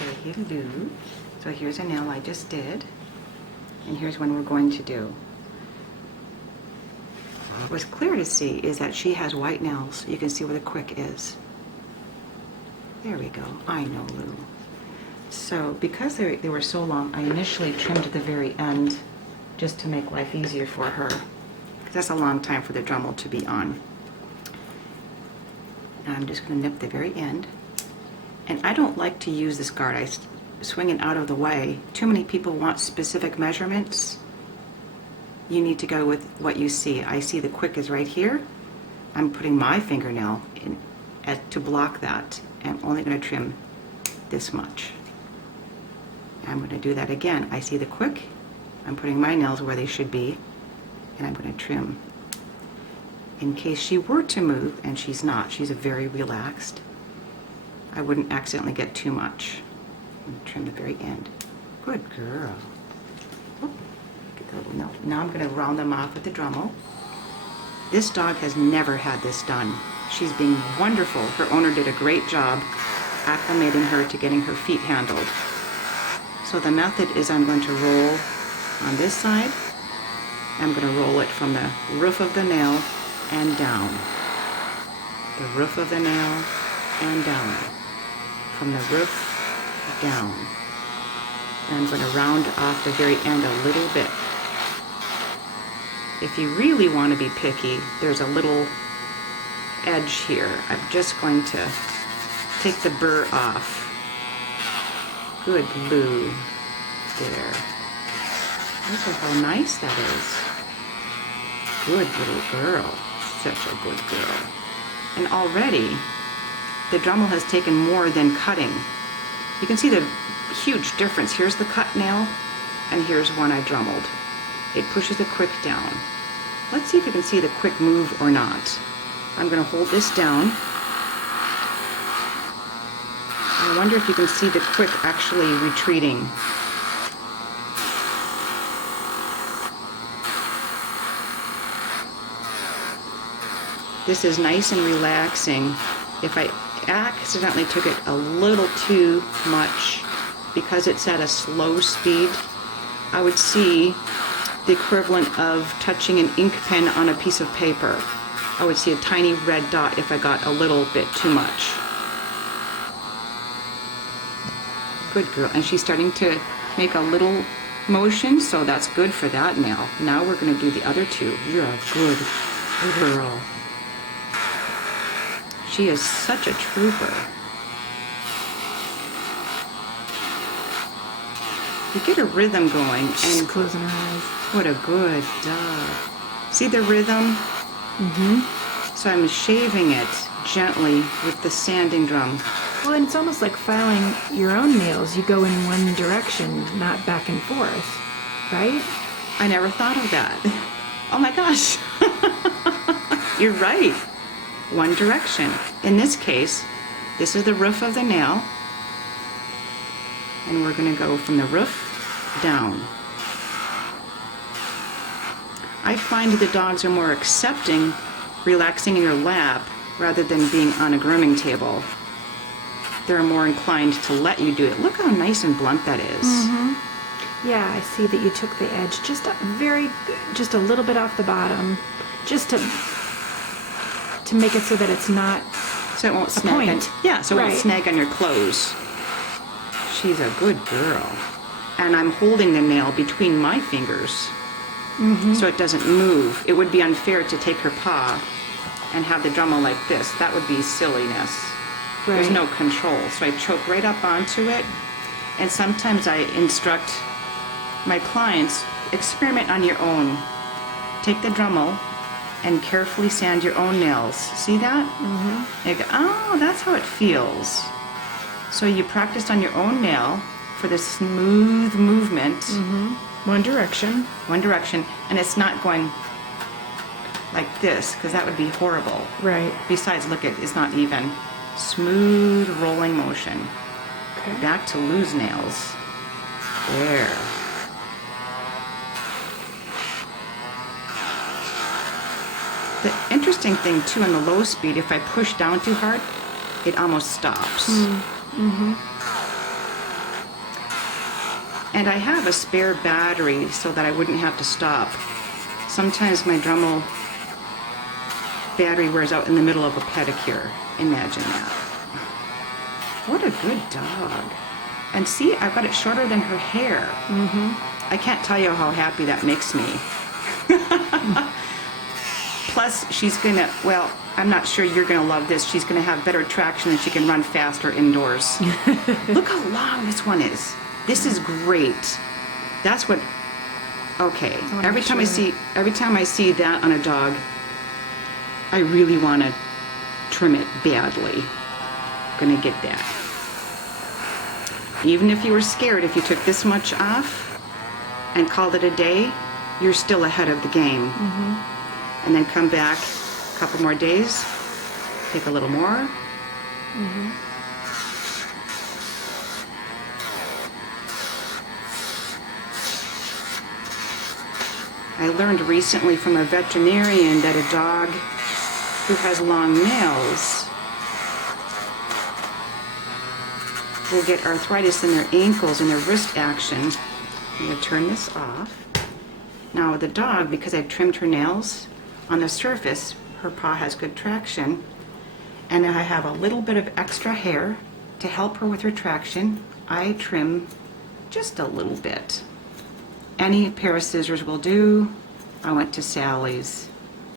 Okay, hello. So here's a nail I just did, and here's one we're going to do. What's clear to see is that she has white nails. You can see where the quick is. There we go. I know, Lou. So because they were so long, I initially trimmed at the very end just to make life easier for her. That's a long time for the Dremel to be on. And I'm just going to nip the very end. And I don't like to use this guard. I swing it out of the way. Too many people want specific measurements. You need to go with what you see. I see the quick is right here. I'm putting my fingernail in to block that. I'm only going to trim this much. I'm going to do that again. I see the quick. I'm putting my nails where they should be, and I'm going to trim. In case she were to move, and she's not, she's very relaxed, I wouldn't accidentally get too much. Trim the very end. Good girl. No, now I'm going to round them off with the Dremel. This dog has never had this done. She's being wonderful. Her owner did a great job acclimating her to getting her feet handled. So the method is I'm going to roll on this side. I'm going to roll it from the roof of the nail and down. The roof of the nail and down. From the roof down. And I'm going to round off the very end a little bit. If you really want to be picky, there's a little edge here. I'm just going to take the burr off. Good Lou. There. Look at how nice that is. Good little girl. Such a good girl. And already, the Dremel has taken more than cutting. You can see the huge difference. Here's the cut nail, and here's one I Dremeled. It pushes the quick down. Let's see if you can see the quick move or not. I'm going to hold this down. I wonder if you can see the quick actually retreating. This is nice and relaxing. If I accidentally took it a little too much because it's at a slow speed, I would see the equivalent of touching an ink pen on a piece of paper. I would see a tiny red dot if I got a little bit too much. Good girl. And she's starting to make a little motion, so that's good for that nail. Now we're going to do the other two. You're a good girl. She is such a trooper. You get a rhythm going. She's closing her eyes. What a good dog. See the rhythm? Mm-hmm. So I'm shaving it gently with the sanding drum. Well, and it's almost like filing your own nails. You go in one direction, not back and forth, right? I never thought of that. Oh my gosh. You're right. One direction. In this case, this is the roof of the nail, and we're going to go from the roof down. I find the dogs are more accepting relaxing in your lap rather than being on a grooming table. They're more inclined to let you do it. Look how nice and blunt that is. Mm-hmm. Yeah, I see that you took the edge just a little bit off the bottom, just to make it so that it's not so it won't snag on, so it won't snag on your clothes. She's a good girl. And I'm holding the nail between my fingers, so it doesn't move. It would be unfair to take her paw and have the Dremel like this. That would be silliness. Right. There's no control. So I choke right up onto it. And sometimes I instruct my clients, experiment on your own. Take the Dremel and carefully sand your own nails. See that? Mm-hmm. You go, oh, that's how it feels. So you practice on your own nail for the smooth movement. Mm-hmm. One direction. One direction. And it's not going like this, because that would be horrible. Right. Besides, look, it's not even. Smooth rolling motion. Okay. Back to Lou's nails. There. The interesting thing too, in the low speed, if I push down too hard, it almost stops. Mm-hmm. And I have a spare battery so that I wouldn't have to stop. Sometimes my Dremel battery wears out in the middle of a pedicure. Imagine that. What a good dog. And see, I've got it shorter than her hair. I can't tell you how happy that makes me. Plus, she's gonna, well, I'm not sure you're gonna love this. She's gonna have better traction and she can run faster indoors. Look how long this one is. This is great. That's what, okay. Every time I see that on a dog, I really wanna trim it badly. Gonna get that. Even if you were scared, if you took this much off and called it a day, you're still ahead of the game. And then come back a couple more days, take a little more. I learned recently from a veterinarian that a dog who has long nails will get arthritis in their ankles and their wrist action. I'm going to turn this off. Now with the dog, because I've trimmed her nails, on the surface, her paw has good traction, and I have a little bit of extra hair to help her with her traction. I trim just a little bit. Any pair of scissors will do. I went to Sally's.